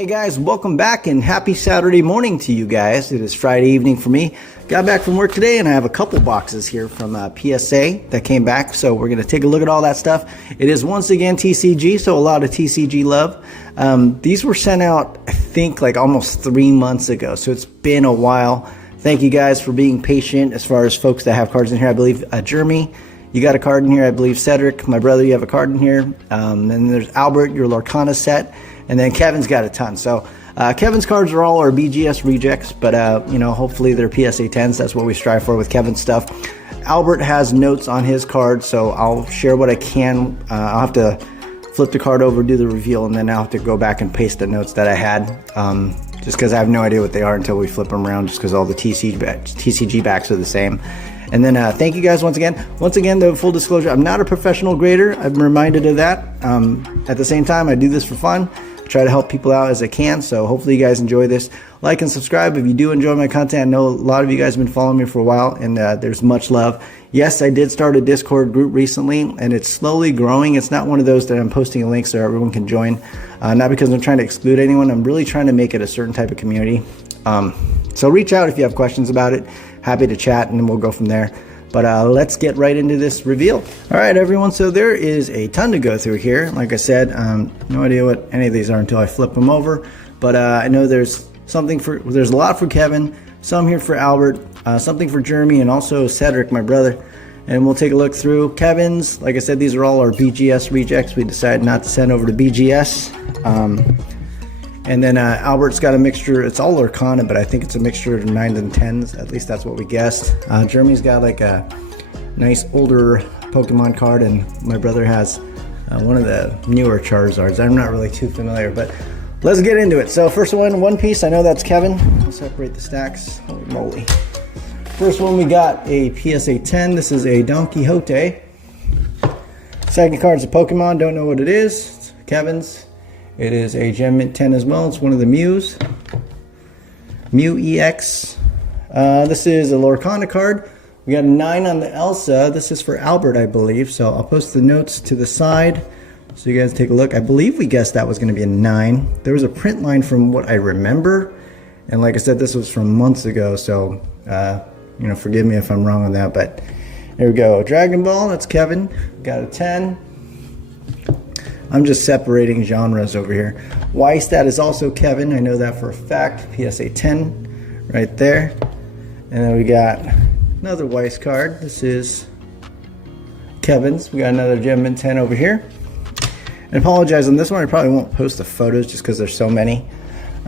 Hey guys, welcome back and happy Saturday morning to you guys. It is Friday evening for me. Got back from work today and I have a couple boxes here from PSA that came back. So we're going to take a look at all that stuff. It is once again TCG, so a lot of TCG love. These were sent out, I think, like almost 3 months ago. So it's been a while. Thank you guys for being patient as far as folks that have cards in here. I believe Jeremy, you got a card in here. I believe Cedric, my brother, you have a card in here. And there's Albert, your Lorcana set. And then Kevin's got a ton. So Kevin's cards are all our BGS rejects, but you know, hopefully they're PSA 10s. That's what we strive for with Kevin's stuff. Albert has notes on his card, so I'll share what I can. I'll have to flip the card over, do the reveal, and then I'll have to go back and paste the notes that I had, just because I have no idea what they are until we flip them around, just because all the TCG backs are the same. And then thank you guys once again. Once again, the full disclosure, I'm not a professional grader. I'm reminded of that. At the same time, I do this for fun. Try to help people out as I can, so hopefully you guys enjoy this. Like and subscribe if you do enjoy my content. I know a lot of you guys have been following me for a while, and there's much love. Yes, I did start a Discord group recently, and it's slowly growing. It's not one of those that I'm posting a link so everyone can join. Not because I'm trying to exclude anyone. I'm really trying to make it a certain type of community. So reach out if you have questions about it. Happy to chat, and then we'll go from there. But let's get right into this reveal. All right, everyone, so there is a ton to go through here. Like I said, no idea what any of these are until I flip them over. But I know there's a lot for Kevin, some here for Albert, something for Jeremy, and also Cedric, my brother. And we'll take a look through Kevin's. Like I said, these are all our BGS rejects. We decided not to send over to BGS. And then Albert's got a mixture. It's all Lorcana, but I think it's a mixture of 9s and 10s. At least that's what we guessed. Jeremy's got like a nice older Pokemon card, and my brother has one of the newer Charizards. I'm not really too familiar, but let's get into it. So first one, Piece. I know that's Kevin. I'll separate the stacks. Holy moly. First one, we got a PSA 10. This is a Don Quixote. Second card's a Pokemon. Don't know what it is. It's Kevin's. It is a Gem Mint 10 as well. It's one of the Mews. Mew EX. This is a Lorcana card. We got a 9 on the Elsa. This is for Albert, I believe. So I'll post the notes to the side so you guys take a look. I believe we guessed that was going to be a 9. There was a print line from what I remember. And like I said, this was from months ago. So, you know, forgive me if I'm wrong on that. But there we go. Dragon Ball, that's Kevin. Got a 10. I'm just separating genres over here. Weiss, that is also Kevin. I know that for a fact. PSA 10 right there. And then we got another Weiss card. This is Kevin's. We got another Gem Mint 10 over here. And apologize on this one. I probably won't post the photos just because there's so many.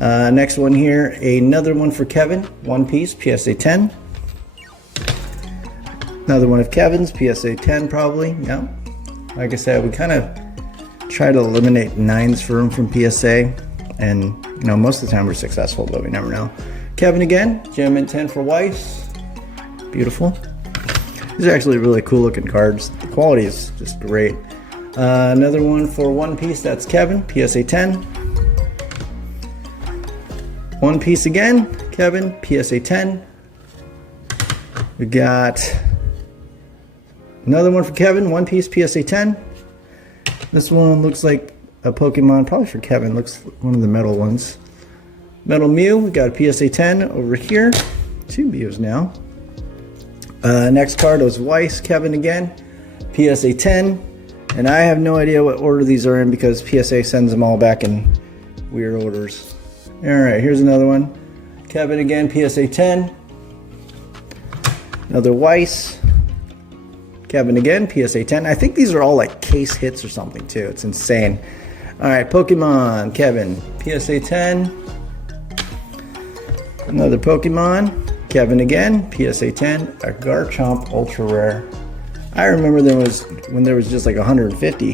Next one here, another one for Kevin. One Piece, PSA 10. Another one of Kevin's, PSA 10 probably. Yeah. Like I said, we kind of try to eliminate 9s for him from PSA, and you know, most of the time we're successful, but we never know. Kevin again, Gem Mint 10 for Weiss. Beautiful. These are actually really cool looking cards. The quality is just great. Another one for One Piece, that's Kevin, PSA 10. One Piece again, Kevin, PSA 10. We got another one for Kevin, One Piece, PSA 10. This one looks like a Pokemon, probably for Kevin. Looks one of the metal ones. Metal Mew, we got a PSA 10 over here. 2 Mews now. Next card was Weiss, Kevin again. PSA 10. And I have no idea what order these are in because PSA sends them all back in weird orders. Alright, here's another one. Kevin again, PSA 10. Another Weiss. Kevin again, PSA 10. I think these are all like case hits or something too. It's insane. All right, Pokemon, Kevin, PSA 10. Another Pokemon, Kevin again, PSA 10. A Garchomp Ultra Rare. I remember when there was just like 150.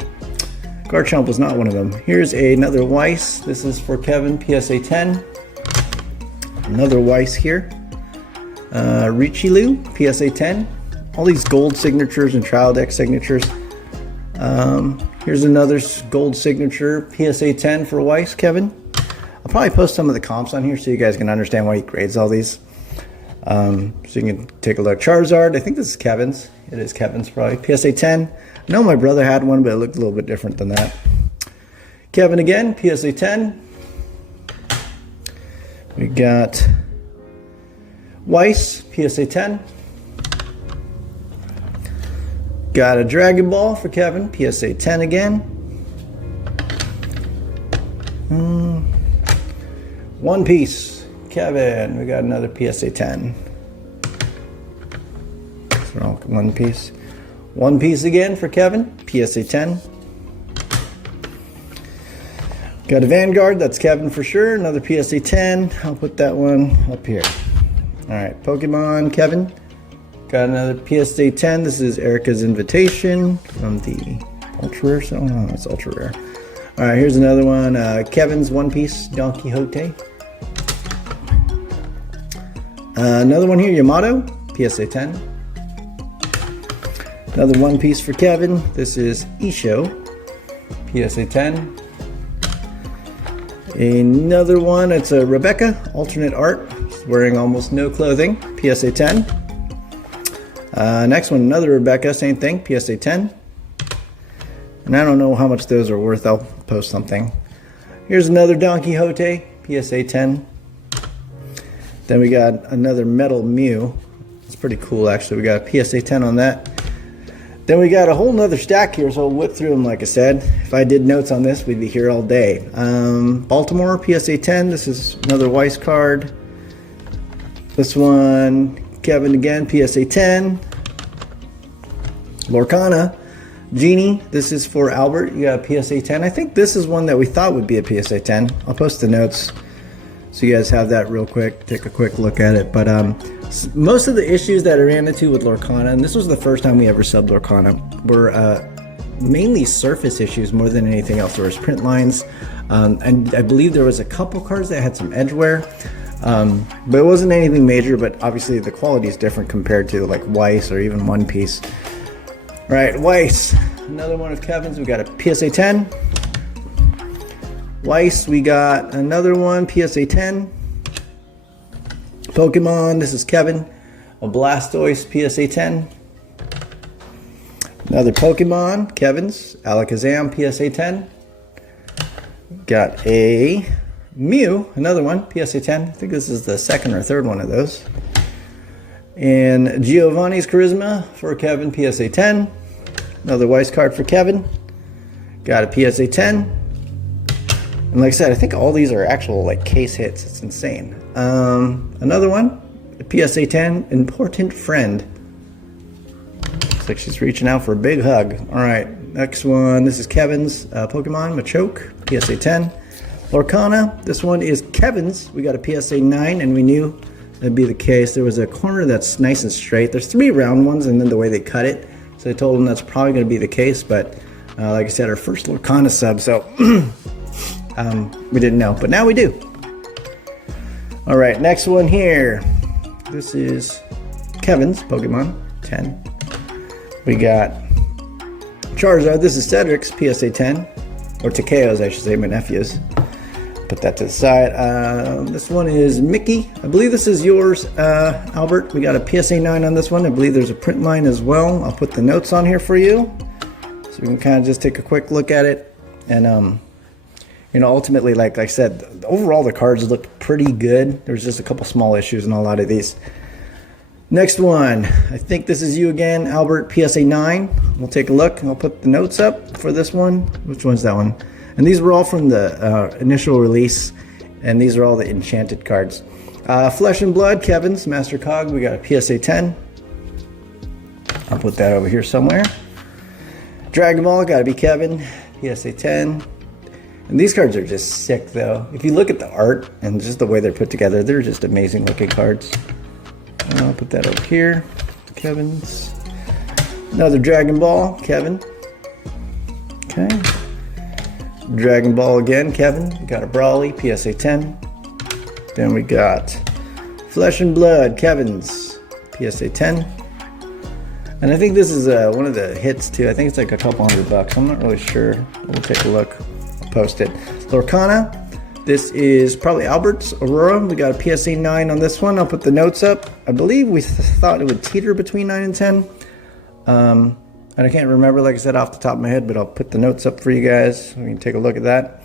Garchomp was not one of them. Here's another Weiss. This is for Kevin, PSA 10. Another Weiss here. Richilu, PSA 10. All these gold signatures and trial deck signatures. Here's another gold signature, PSA 10 for Weiss, Kevin. I'll probably post some of the comps on here so you guys can understand why he grades all these. So you can take a look. Charizard, I think this is Kevin's. It is Kevin's probably. PSA 10. I know my brother had one, but it looked a little bit different than that. Kevin again, PSA 10. We got Weiss, PSA 10. Got a Dragon Ball for Kevin, PSA 10 again. One Piece, Kevin, we got another PSA 10. One Piece. One Piece again for Kevin, PSA 10. Got a Vanguard, that's Kevin for sure, another PSA 10. I'll put that one up here. Alright, Pokemon, Kevin. Got another PSA 10. This is Erica's Invitation from the Ultra Rare. Oh, no, it's Ultra Rare. Alright, here's another one. Kevin's One Piece, Don Quixote. Another one here, Yamato, PSA 10. Another One Piece for Kevin. This is Isho, PSA 10. Another one, it's a Rebecca, alternate art. She's wearing almost no clothing, PSA 10. Next one, another Rebecca, same thing, PSA 10. And I don't know how much those are worth, I'll post something. Here's another Don Quixote, PSA 10. Then we got another Metal Mew. It's pretty cool actually, we got a PSA 10 on that. Then we got a whole nother stack here, so I'll whip through them like I said. If I did notes on this, we'd be here all day. Baltimore, PSA 10. This is another Weiss card. This one, Kevin again, PSA 10. Lorcana, Genie. This is for Albert. You got a PSA 10. I think this is one that we thought would be a PSA 10. I'll post the notes so you guys have that real quick. Take a quick look at it. But most of the issues that I ran into with Lorcana, and this was the first time we ever subbed Lorcana, were mainly surface issues more than anything else. There was print lines, and I believe there was a couple cards that had some edge wear, but it wasn't anything major. But obviously the quality is different compared to like Weiss or even One Piece. All right, Weiss, another one of Kevin's. We got a PSA 10. Weiss, we got another one, PSA 10. Pokemon, this is Kevin, a Blastoise, PSA 10. Another Pokemon, Kevin's, Alakazam, PSA 10. Got a Mew, another one, PSA 10. I think this is the second or third one of those. And Giovanni's Charisma for Kevin, PSA 10. Another Weiss card for Kevin. Got a PSA 10. And like I said, I think all these are actual like case hits. It's insane. Another one, a PSA 10, Important Friend. Looks like she's reaching out for a big hug. All right, next one. This is Kevin's Pokemon Machoke, PSA 10. Lorcana, this one is Kevin's. We got a PSA 9, and we knew that'd be the case. There was a corner that's nice and straight. There's 3 round ones, and then the way they cut it. So I told him that's probably going to be the case, but like I said, our first Lorcana sub, so we didn't know, but now we do. All right, next one here. This is Kevin's Pokemon 10. We got Charizard. This is Cedric's PSA 10, or Takeo's, I should say, my nephew's. Put that to the side. This one is Mickey. I believe this is yours, Albert. We got a PSA 9 on this one. I believe there's a print line as well. I'll put the notes on here for you, so we can kind of just take a quick look at it. And you know, ultimately, like I said, overall the cards look pretty good. There's just a couple small issues in a lot of these. Next one, I think this is you again, Albert, PSA 9. We'll take a look, and I'll put the notes up for this one. Which one's that one? And these were all from the initial release, and these are all the Enchanted cards. Flesh and Blood, Kevin's Master Cog. We got a PSA 10. I'll put that over here somewhere. Dragon Ball, got to be Kevin, PSA 10. And these cards are just sick, though. If you look at the art and just the way they're put together, they're just amazing looking cards. I'll put that over here. Kevin's. Another Dragon Ball, Kevin. Okay. Dragon Ball again, Kevin. We got a Brawly, PSA 10. Then we got Flesh and Blood, Kevin's, PSA 10. And I think this is one of the hits, too. I think it's like a couple $100. I'm not really sure. We'll take a look. Post it. Lorcana, this is probably Albert's Aurora. We got a PSA 9 on this one. I'll put the notes up. I believe we thought it would teeter between 9 and 10. And I can't remember, like I said, off the top of my head, but I'll put the notes up for you guys. We can take a look at that.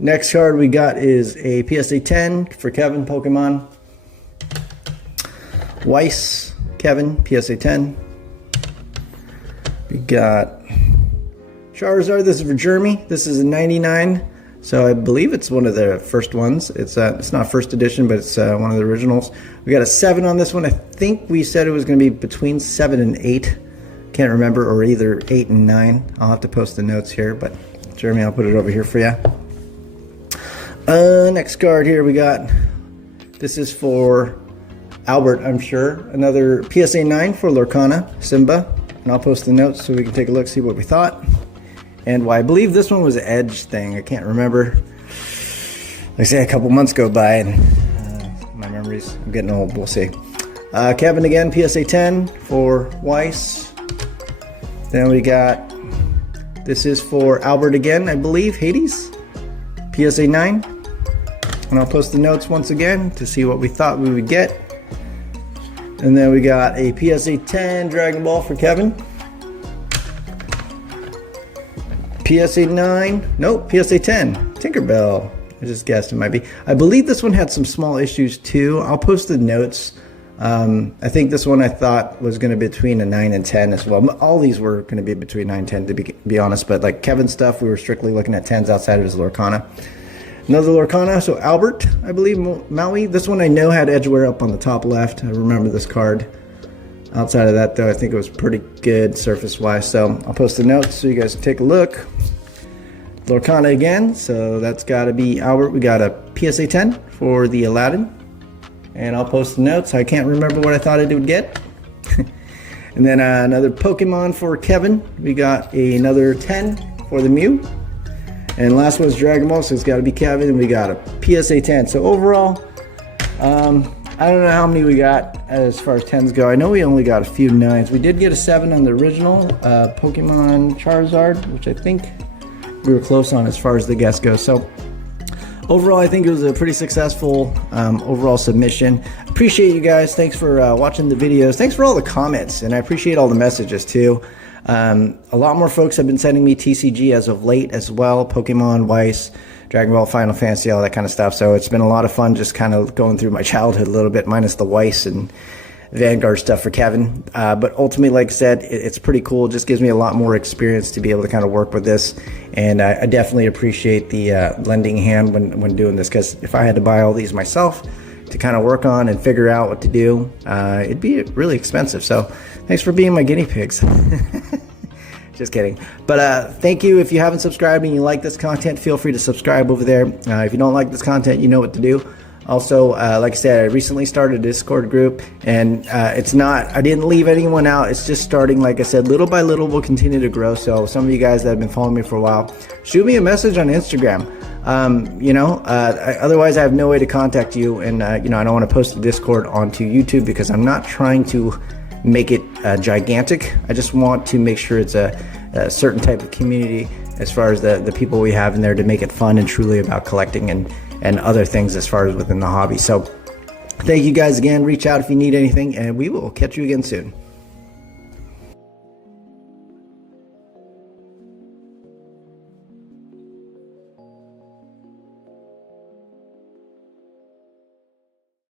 Next card we got is a PSA 10 for Kevin, Pokemon. Weiss, Kevin, PSA 10. We got Charizard, this is for Jeremy. This is a 99. So I believe it's one of the first ones. It's not first edition, but it's one of the originals. We got a 7 on this one. I think we said it was going to be between 7 and 8. Can't remember, or either 8 and 9. I'll have to post the notes here, but Jeremy, I'll put it over here for you. Next card here we got, this is for Albert, I'm sure. Another PSA 9 for Lorcana, Simba. And I'll post the notes so we can take a look, see what we thought. And I believe this one was an Edge thing. I can't remember. Like I say, a couple months go by and my memories, I'm getting old, we'll see. Kevin again, PSA 10 for Weiss. Then we got, this is for Albert again, I believe, Hades, PSA 9. And I'll post the notes once again to see what we thought we would get. And then we got a PSA 10 Dragon Ball for Kevin. PSA 9, nope, PSA 10, Tinkerbell. I just guessed it might be. I believe this one had some small issues too. I'll post the notes. I think this one I thought was going to be between a 9 and 10 as well. All these were going to be between 9 and 10 to be honest, but like Kevin's stuff, we were strictly looking at 10s outside of his Lorcana. Another Lorcana, so Albert, I believe, Maui. This one I know had Edgeware up on the top left. I remember this card. Outside of that, though, I think it was pretty good surface-wise. So I'll post the notes so you guys can take a look. Lorcana again, so that's got to be Albert. We got a PSA 10 for the Aladdin. And I'll post the notes. I can't remember what I thought it would get. And then another Pokemon for Kevin. We got another 10 for the Mew. And last one's Dragon Ball, so it's got to be Kevin. And we got a PSA 10. So overall, I don't know how many we got as far as 10s go. I know we only got a few 9s. We did get a 7 on the original Pokemon Charizard, which I think we were close on as far as the guess goes. So overall, I think it was a pretty successful overall submission. Appreciate you guys. Thanks for watching the videos. Thanks for all the comments, and I appreciate all the messages too. A lot more folks have been sending me TCG as of late as well. Pokemon, Weiss, Dragon Ball, Final Fantasy, all that kind of stuff. So it's been a lot of fun just kind of going through my childhood a little bit, minus the Weiss and Vanguard stuff for Kevin. But ultimately, like I said, it's pretty cool. It just gives me a lot more experience to be able to kind of work with this. And I definitely appreciate the lending hand when doing this, because if I had to buy all these myself to kind of work on and figure out what to do, it'd be really expensive. So thanks for being my guinea pigs. Just kidding. But thank you. If you haven't subscribed and you like this content, feel free to subscribe over there. If you don't like this content, you know what to do. Also, like I said, I recently started a Discord group, and I didn't leave anyone out. It's just starting, like I said, little by little, we'll continue to grow. So some of you guys that have been following me for a while, shoot me a message on Instagram. Otherwise I have no way to contact you. And, I don't want to post the Discord onto YouTube because I'm not trying to make it gigantic. I just want to make sure it's a certain type of community as far as the people we have in there, to make it fun and truly about collecting and other things as far as within the hobby. So thank you guys again. Reach out if you need anything, and we will catch you again soon.